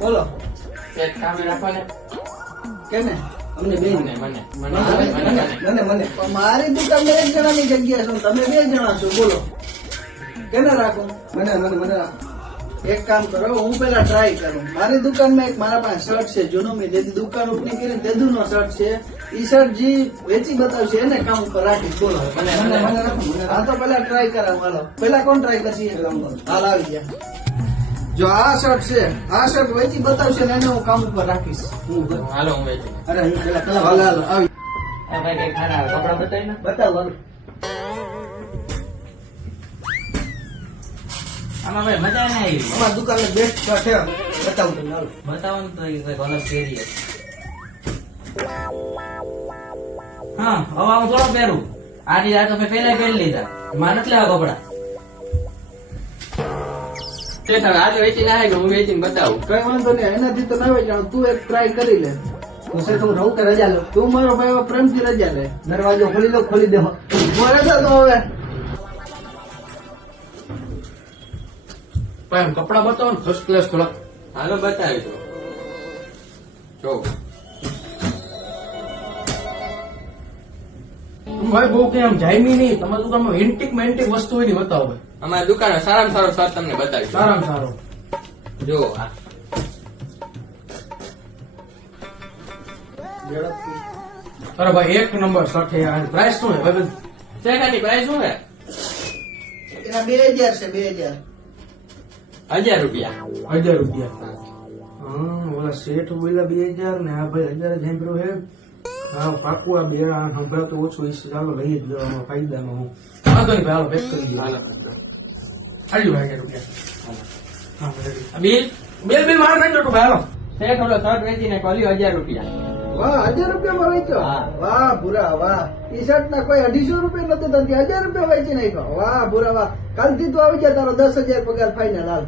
બોલો એક કામે રાખો ને કેને અમને બે મને મને મને મને મારી દુકાન એક જણાની જગ્યા છો તમે બે જણા છો બોલો કેને રાખો મને એક કામ કરો હું પેલા ટ્રાય કરું મારી દુકાનમાં એક મારા પાસે શર્ટ છે જૂનો મેં જેથી દુકાન ઓપનિંગ કરીને તેદુનો શર્ટ છે ઈ શર્ટ જે વેચી બતાવશે એને કામ ઉપર રાખીશ બોલો મને હા તો પેલા ટ્રાય કરાવ હાલો પેલા કોણ ટ્રાય કરશે હાલ આવી ગયા જો આ શર્ટ છે આ શર્ટ વેચી બતાવશે ને એને હું કામ ઉપર રાખીશ હાલો હું વેચી અરે હું પેલા હાલ આવી આ ભાઈ કઈ ખાના કપડા બતાવી ને બતાવ હાલો આમાં ભાઈ મજા નહીં આવી અમારા દુકાન બેસ્ટ શર્ટ છે બતાવું તમને હાલો બતાવો ને તો એ કઈક અલગ પહેરીએ હા હવે હું થોડો પહેરું આની આ તો મેં પહેલા પહેરી લીધા મારે નથી લેવા કપડા તે તમે આજે વેચીને આવે હું વેચીને બતાવું કઈ વાંધો નહીં એનાથી તો ના જાણ તું એક ટ્રાય કરી લે તો સર હું રહું કે રજા લો તું મારો ભાઈ પ્રેમથી રજા લે દરવાજો ખોલી દો ખોલી દે મોરે તો હવે ભાઈ કપડા બતાવો ને ફર્સ્ટ ક્લાસ થોડા. હાલો બતાવી દો જો ભાઈ બહુ કઈ આમ જાયમી નહીં તમારી દુકાનમાં એન્ટિક મેન્ટિક વસ્તુ હોય ને બતાવો ભાઈ અમારી દુકાનમાં સારામાં સારો શર્ટ તમને બતાવીશ સારામાં સારો. જો આ અરે ભાઈ એક નંબર શર્ટ છે આ પ્રાઇસ શું છે ભાઈ? શેઠાની પ્રાઇસ શું છે એના 2000 છે 2000 1000 રૂપિયા 1000 રૂપિયા. હા ઓલા શેઠ બોલા 2000 ને આ ભાઈ 1000 જેમ્બ્રો હે. હા પાકું આ બે સંભળાવ તો ઓછું છે ચાલો લઈ જ લેવામાં ફાયદામાં હું વાંધો નહીં ભાઈ હાલો પેક કરી દઈએ. હાલો હાલી 1000 રૂપિયા. હા બિલ બિલ બિલ મારે નહીં જોતું ભાઈ હાલો. શેઠ ઓલો શર્ટ વેચીને ખોલી 1000 રૂપિયા વાહ 1000 રૂપિયામાં વેચ્યો હા. વાહ ભૂરા વાહ ટી શર્ટ ના કોઈ 250 રૂપિયા નતું થતી 1000 રૂપિયા વેચી નાખ્યો વાહ ભૂરા વાહ કાલથી તું આવી જા તારો 10,000 પગાર ફાઈનલ હાલ